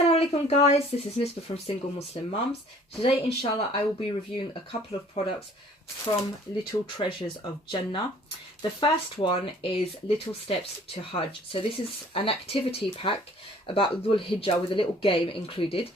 Assalamu alaikum guys, this is Nisba from Single Muslim Mums. Today inshallah I will be reviewing a couple of products from Little Treasures of Jannah. The first one is Little Steps to Hajj. So this is an activity pack about Dhul Hijjah with a little game included.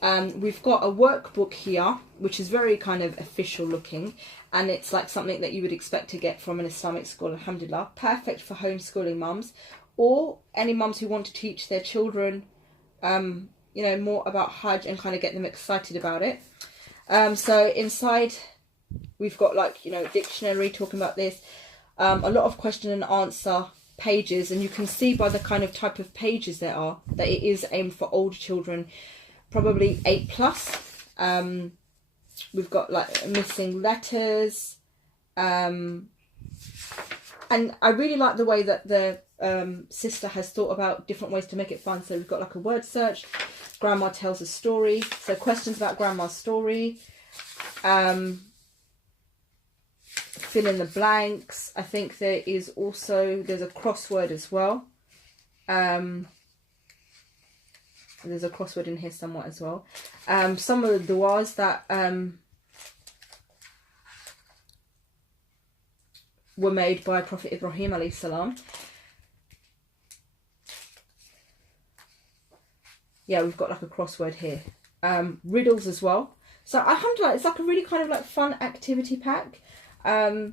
We've got a workbook here which is very kind of official looking, and it's like something that you would expect to get from an Islamic school, alhamdulillah. Perfect for homeschooling mums or any mums who want to teach their children you know, more about Hajj and kind of get them excited about it. So inside we've got, like, you know, dictionary talking about this, a lot of question and answer pages, and you can see by the kind of type of pages there are that it is aimed for older children, probably 8+. We've got like missing letters, and I really like the way that the sister has thought about different ways to make it fun. So we've got like a word search, grandma tells a story, so questions about grandma's story, fill in the blanks. I think there is also, there's a crossword as well. There's a crossword in here somewhat as well. Some of the du'as that were made by Prophet Ibrahim alayhi salam. Yeah, we've got like a crossword here. Riddles as well. So alhamdulillah, it's like a really kind of like fun activity pack. I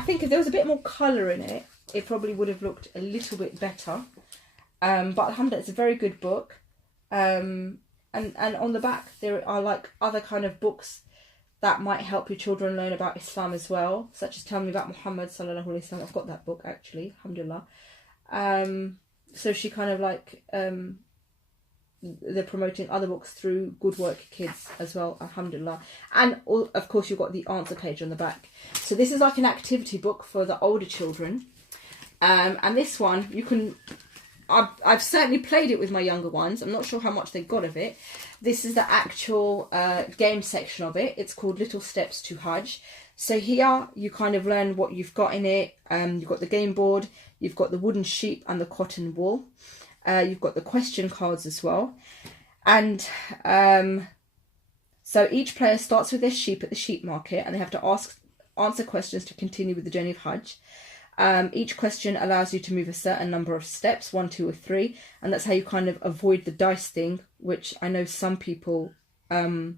think if there was a bit more colour in it, it probably would have looked a little bit better. But alhamdulillah, it's a very good book. And on the back there are like other kind of books that might help your children learn about Islam as well, such as Tell Me About Muhammad sallallahu alaihi wasallam. I've got that book actually, alhamdulillah. So she kind of like they're promoting other books through Good Work Kids as well, alhamdulillah. And of course you've got the answer page on the back. So this is like an activity book for the older children, and this one you can, I've certainly played it with my younger ones. I'm not sure how much they got of it. This is the actual game section of it. It's called Little Steps to Hajj. So here you kind of learn what you've got in it. You've got the game board, you've got the wooden sheep and the cotton wool. You've got the question cards as well. And so each player starts with their sheep at the sheep market, and they have to answer questions to continue with the journey of Hajj. Each question allows you to move a certain number of steps, 1, 2 or 3, and that's how you kind of avoid the dice thing, which I know some people, I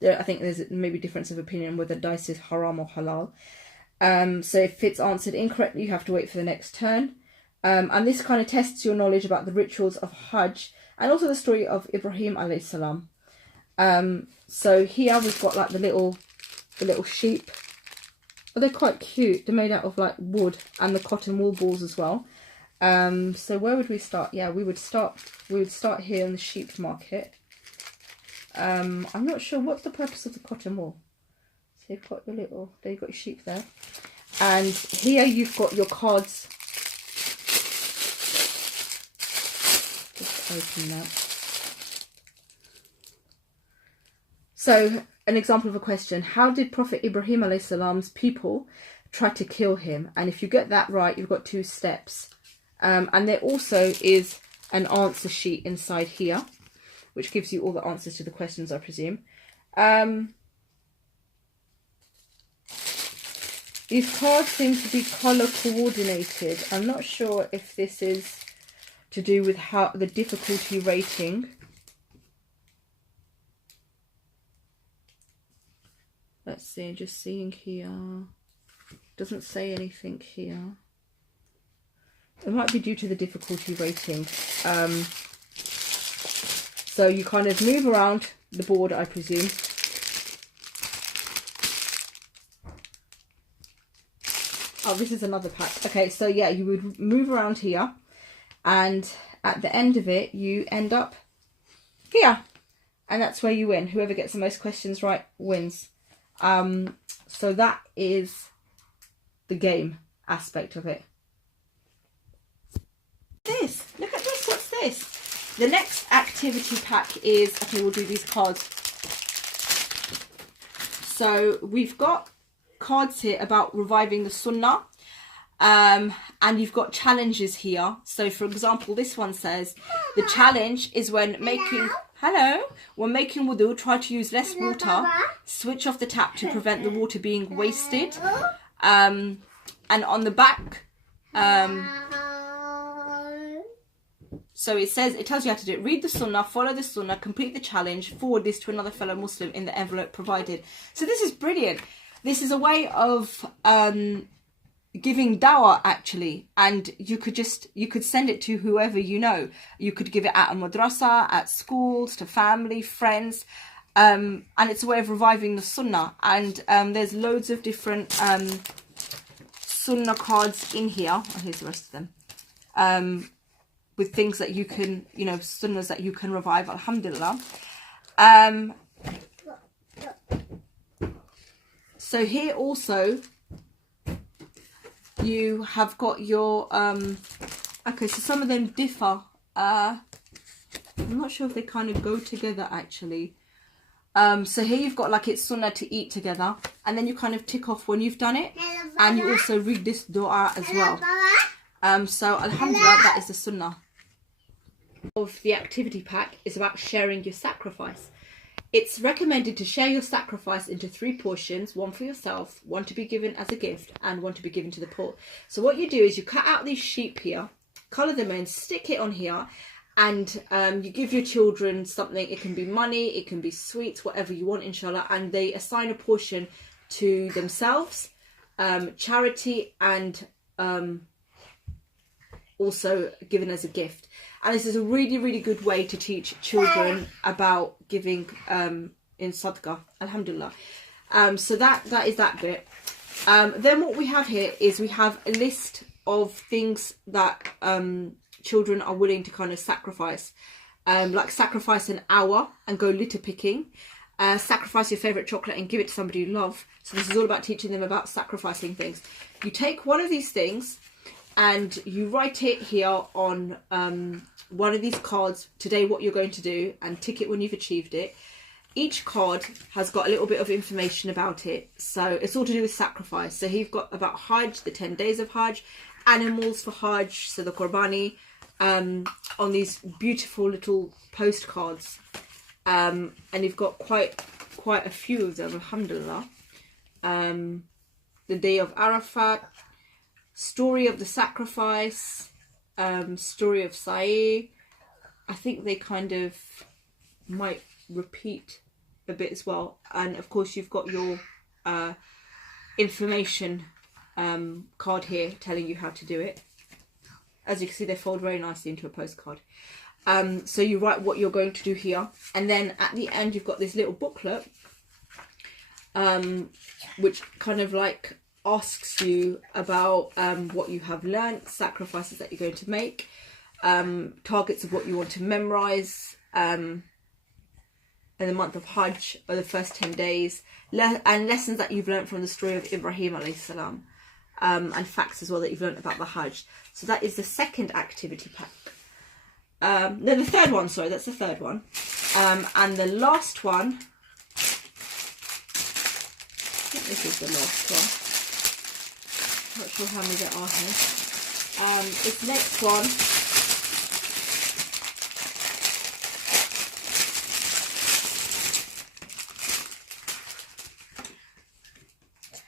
think there's maybe difference of opinion whether dice is haram or halal. So if it's answered incorrectly, you have to wait for the next turn. And this kind of tests your knowledge about the rituals of Hajj and also the story of Ibrahim alayhi salam. So here we've got like the little sheep. Oh, they're quite cute. They're made out of like wood, and the cotton wool balls as well. So where would we start? Yeah, we would start here in the sheep market. I'm not sure what's the purpose of the cotton wool. So you've got your little, there you've got your sheep there, and here you've got your cards. Just open that. So an example of a question: how did Prophet Ibrahim alayhi salam's people try to kill him? And if you get that right, you've got 2 steps. And there also is an answer sheet inside here, which gives you all the answers to the questions, I presume. These cards seem to be colour coordinated. I'm not sure if this is to do with how the difficulty rating. Let's see, just seeing here. Doesn't say anything here. It might be due to the difficulty rating. So you kind of move around the board, I presume. Oh, this is another pack. Okay, so yeah, you would move around here, and at the end of it, you end up here. And that's where you win. Whoever gets the most questions right wins. So that is the game aspect of it. Look at this, what's this? The next activity pack is, okay, we'll do these cards. So we've got cards here about reviving the sunnah. And you've got challenges here. So for example, this one says the challenge is when making wudu, try to use less water, switch off the tap to prevent the water being wasted. And on the back, so it tells you how to do it. Read the sunnah, follow the sunnah, complete the challenge, forward this to another fellow Muslim in the envelope provided. So this is brilliant. This is a way of giving dawah, actually, and you could send it to whoever you know. You could give it at a madrasa, at schools, to family, friends, and it's a way of reviving the sunnah. And there's loads of different sunnah cards in here. Oh, here's the rest of them, with things that you can, sunnahs that you can revive, alhamdulillah. So here also you have got your okay, so some of them differ. I'm not sure if they kind of go together actually. So here you've got like it's sunnah to eat together, and then you kind of tick off when you've done it, and you also read this dua as well. So alhamdulillah, that is the sunnah of the activity pack. Is about sharing your sacrifice. It's recommended to share your sacrifice into 3 portions, one for yourself, one to be given as a gift, and one to be given to the poor. So what you do is you cut out these sheep here, colour them in, stick it on here, and you give your children something. It can be money, it can be sweets, whatever you want, inshallah, and they assign a portion to themselves, charity, and also given as a gift. And this is a really, really good way to teach children about giving in sadaqah, alhamdulillah. So that is that bit. Then what we have here is we have a list of things that children are willing to kind of sacrifice. Like sacrifice an hour and go litter picking. Sacrifice your favourite chocolate and give it to somebody you love. So this is all about teaching them about sacrificing things. You take one of these things and you write it here on one of these cards, today what you're going to do, and tick it when you've achieved it. Each card has got a little bit of information about it. So it's all to do with sacrifice. So here you've got about Hajj, the 10 days of Hajj, animals for Hajj, so the Qurbani, on these beautiful little postcards. And you've got quite a few of them, alhamdulillah. The day of Arafat, story of the sacrifice, story of Sa'i. I think they kind of might repeat a bit as well. And of course you've got your information card here telling you how to do it. As you can see, they fold very nicely into a postcard. So you write what you're going to do here, and then at the end you've got this little booklet which kind of like asks you about what you have learned, sacrifices that you're going to make, targets of what you want to memorize in the month of Hajj, or the first 10 days, and lessons that you've learned from the story of Ibrahim alayhi salam, and facts as well that you've learned about the Hajj. So that is the second activity pack. No, the third one, sorry, that's the third one. And the last one, I think this is the last one. Not sure how many there are here. This next one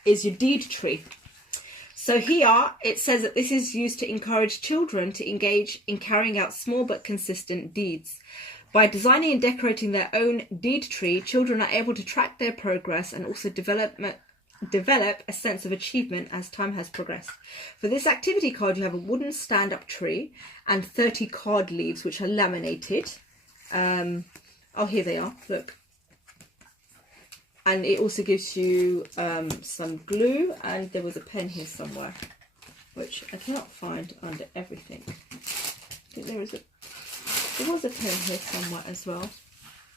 is your deed tree. So here it says that this is used to encourage children to engage in carrying out small but consistent deeds. By designing and decorating their own deed tree, children are able to track their progress and also develop a sense of achievement as time has progressed. For this activity card, you have a wooden stand-up tree and 30 card leaves which are laminated. Oh, here they are, look. And it also gives you some glue, and there was a pen here somewhere, which I cannot find under everything. I think there was a pen here somewhere as well.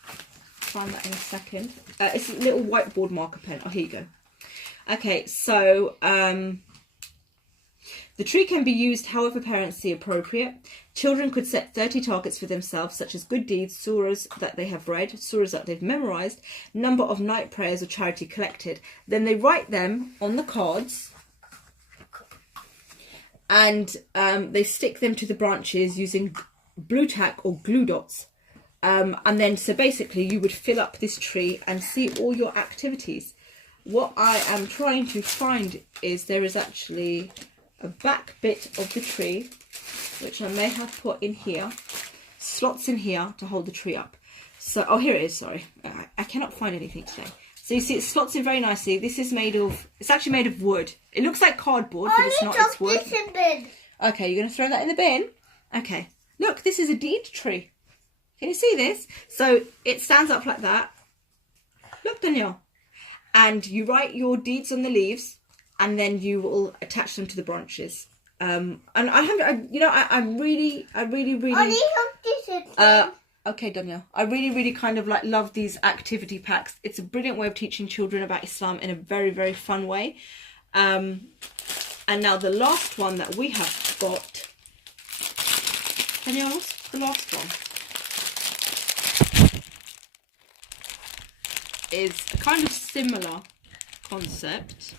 Find that in a second. It's a little whiteboard marker pen. Oh, here you go. Okay, so the tree can be used however parents see appropriate. Children could set 30 targets for themselves, such as good deeds, surahs that they have read, surahs that they've memorized, number of night prayers or charity collected. Then they write them on the cards, and they stick them to the branches using blue tack or glue dots. And then, so basically you would fill up this tree and see all your activities. What I am trying to find is there is actually a back bit of the tree, which I may have put in here, slots in here to hold the tree up. So, oh, here it is, sorry. I cannot find anything today. So you see it slots in very nicely. This is made of, it's actually made of wood. It looks like cardboard, but it's not, it's wood. This in bin. Okay, you're going to throw that in the bin? Okay. Look, this is a deed tree. Can you see this? So it stands up like that. Look, Danielle. And you write your deeds on the leaves, and then you will attach them to the branches. And I really. Okay, Danielle. I really kind of like love these activity packs. It's a brilliant way of teaching children about Islam in a very, very fun way. And now the last one that we have got. Danielle, what's the last one? Is a kind of similar concept.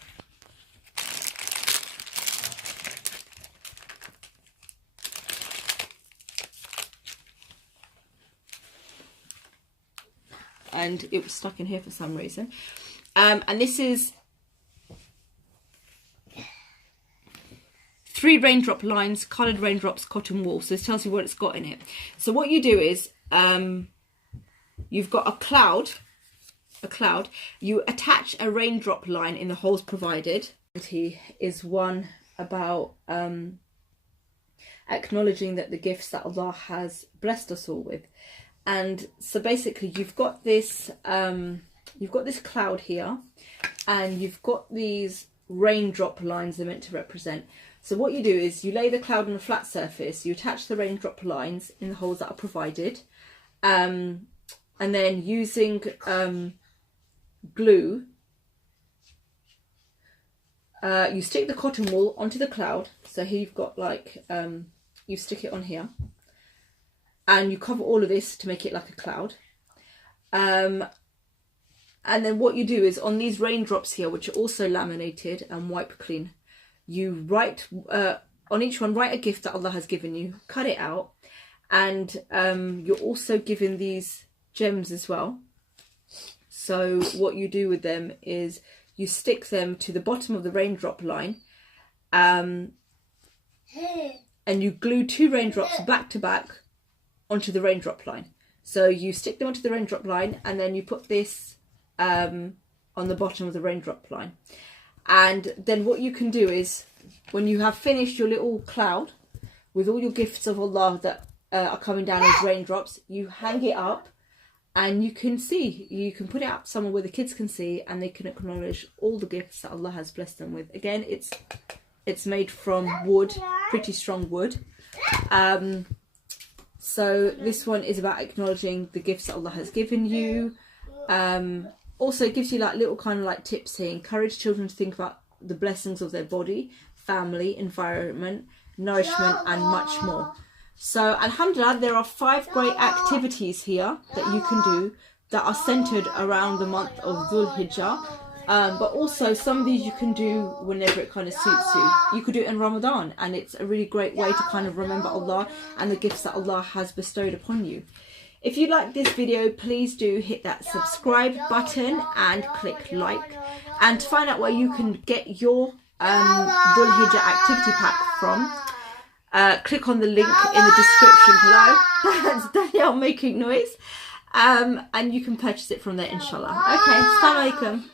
And it was stuck in here for some reason. And this is 3 raindrop lines, coloured raindrops, cotton wool. So this tells you what it's got in it. So what you do is you've got a cloud, you attach a raindrop line in the holes provided. Is one about acknowledging that the gifts that Allah has blessed us all with. And so basically you've got this cloud here, and you've got these raindrop lines they're meant to represent. So what you do is you lay the cloud on a flat surface, you attach the raindrop lines in the holes that are provided, and then using glue, you stick the cotton wool onto the cloud. So here you've got like, you stick it on here, and you cover all of this to make it like a cloud. And then what you do is on these raindrops here, which are also laminated and wipe clean, you write, on each one, write a gift that Allah has given you, cut it out, and you're also given these gems as well. So what you do with them is you stick them to the bottom of the raindrop line, and you glue 2 raindrops back to back onto the raindrop line. So you stick them onto the raindrop line, and then you put this on the bottom of the raindrop line. And then what you can do is, when you have finished your little cloud with all your gifts of Allah that are coming down as raindrops, you hang it up, and you can see, you can put it up somewhere where the kids can see, and they can acknowledge all the gifts that Allah has blessed them with. Again, it's made from wood, pretty strong wood. So this one is about acknowledging the gifts that Allah has given you. Also, it gives you like little kind of like tips here. Encourage children to think about the blessings of their body, family, environment, nourishment, and much more. So, alhamdulillah, there are 5 great activities here that you can do that are centered around the month of Dhul Hijjah. But also some of these you can do whenever it kind of suits you. You could do it in Ramadan, and it's a really great way to kind of remember Allah and the gifts that Allah has bestowed upon you. If you like this video, please do hit that subscribe button and click like. And to find out where you can get your Dhul Hijjah activity pack from, click on the link in the description below. That's Danielle making noise. And you can purchase it from there, inshallah. Okay, assalamu alaikum.